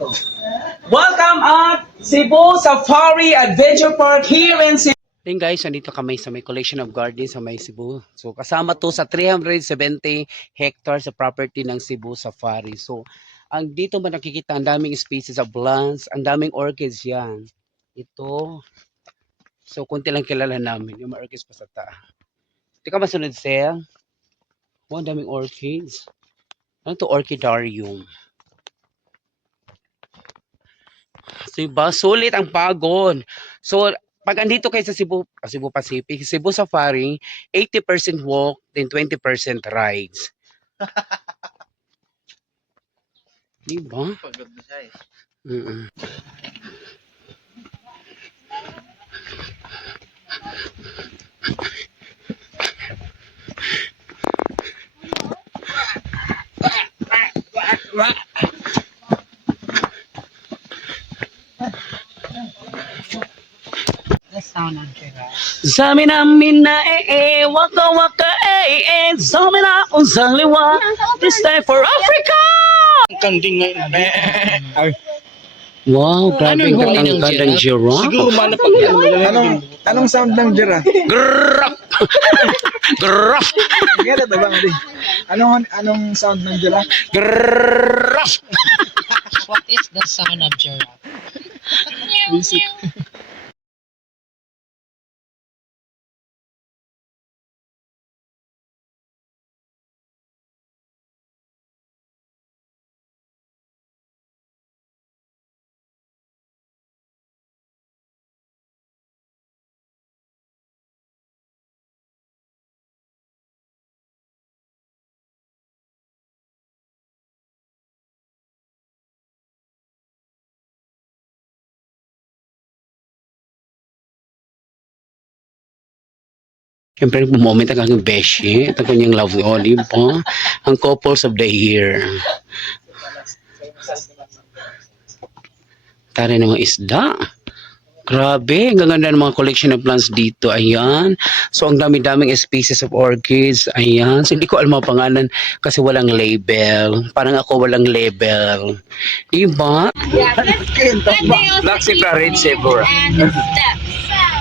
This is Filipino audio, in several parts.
Welcome at Cebu Safari Adventure Park here in Cebu. Then guys, nandito kami sa may collection of gardens sa may Cebu. So kasama to sa 370 hectares sa property ng Cebu Safari. So ang dito man nakikita ang daming species of plants, ang daming orchids yan. Ito. So kunti lang kilala namin yung mga orchids pa sa taas. Hindi ka masunod sir. Oh, ang daming orchids. Ano to? Orchidarium. So iba, sulit ang pagod. So pag andito kayo sa Cebu Pacific, Cebu Safari, 80% walk, then 20% rides. Diba? Pagod na siya eh. Sabi namin na waka waka sabi na unsang liwa, this time for Africa! Kanding ngayon. Wow, grabe ang katangkad ng giraffe. Siguro mana pag Anong sound ng giraffe? Grrrrap! Grrrrap! Ganda ba bang di? Anong sound ng giraffe? Grrrrap! What is the sound of giraffe? Visit. Siyempre, moment ang aking beshi. Ito kanyang love olive po. Ang couples of the year. Tara ng mga isda. Grabe, ang ganda ng mga collection of plants dito. Ayan. So, ang dami-daming species of orchids. Ayan. So, hindi ko alam mga pangalan kasi walang label. Parang ako walang label. Diba? Yeah, Black zebra, red zebra. and steps.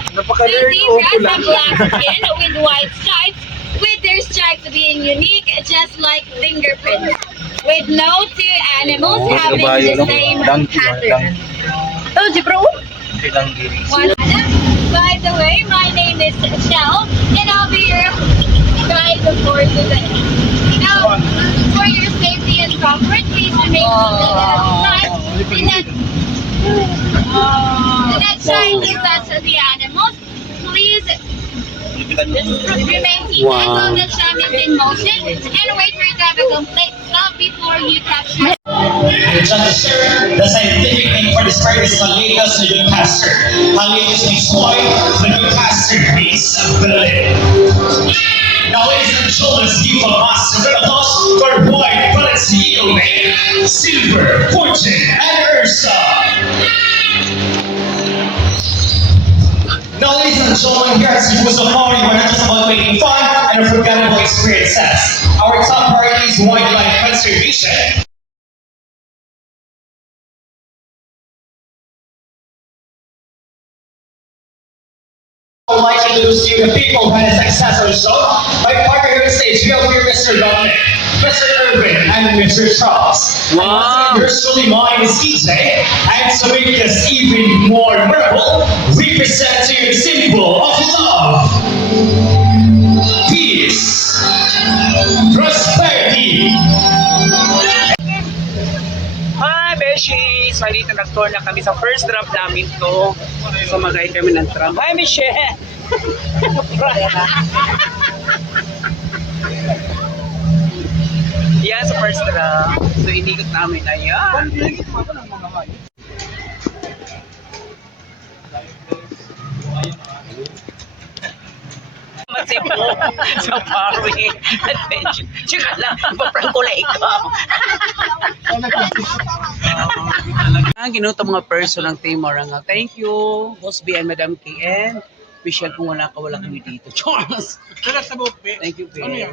So Napaka-rare zebras ko have black skin with white stripes, with their stripes being unique, just like fingerprints. With no two animals having the same pattern. Oh, zebra. By the way, my name is Shell, and I'll be your guide for today. Now, for your safety and comfort, please remain seated at the side. The next time you touch the animals, please remain seated while the tram is in motion and wait for it to have a complete stop before you touch the The scientific name for this bird is Haligus nuducaster. Haligus means boy, nuducaster means ability. Now, ladies and gentlemen, you from Master Riddles for boy, bullets, you made Silver, Fortune, and Ursa. Now, ladies and gentlemen, here at Cebu Safari, we're not just about making fun and unforgettable experiences. Our top priority is wildlife conservation. I would like to introduce you to people who had a successful show. My partner here on stage, we have here Mr. Dominic, Mr. Irvin, and Mr. Charles. Wow. And yours truly, mine is EJ. And to make this even more memorable, we present to you the symbol of love, peace, prosperity. Hi, Beshies! Malito nag-tour na kami sa first drop namin to. Sumagay kami ng tram. Hi, Michelle! Yan, sa first drop. So, inikot namin. Ayan. Cebu Safari Adventure. Tsaka lang, paprangkula ikaw. Ginuto mga person ng Team Morangal. Thank you, Boss B and Madam KN. Michelle, kung wala ka, wala kami dito. Charles! Thank you, Ben. Ano yan?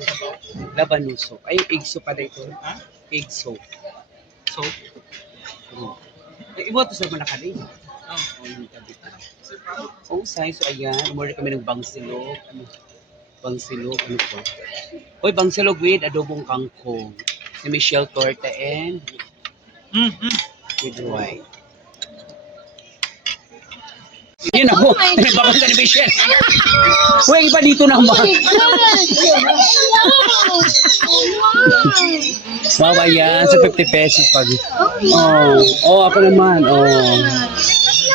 Laban soup. Ay, egg soup pa dito. Ha? Egg soup. Soup? Ibo to sa mga nakali. Oh, size. So, ayan. Umorder kami ng bangsilog. Bangsilog. Ano po? Uy, bangsilog with adobong kangkong. Si Michelle Torta and with white. Yun ako. Nagbabanta ni Michelle. Uy, iba dito naman. Wow, ayan. Sa 50 pesos pag. Oh, ako naman. Oh.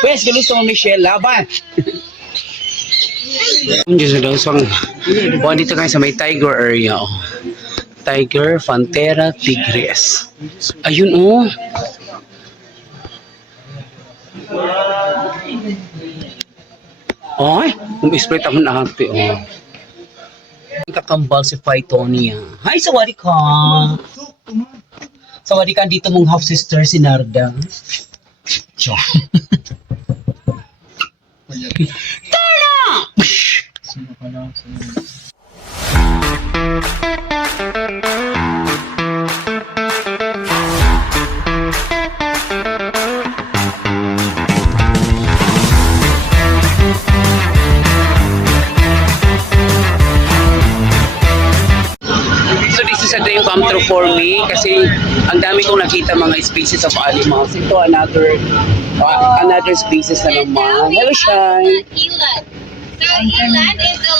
Pwes, gusto mo Michelle, laban. Diyos na daw song. Oh, dito kayo sa may tiger area. Oh. Tiger, Pantera, Tigres. Ayun, oh. Ay, um-spray ako na ate, oh. Kakambal si Phytonia. Hi, sawadi ka. Sawadi ka, dito mong half sister si Narda. Tiyo. Tara! So this is a dream come true for me kasi ang dami kong nakita mga species of animals. Ito another species na naman. Hello, Shine. Eland. So, eland is a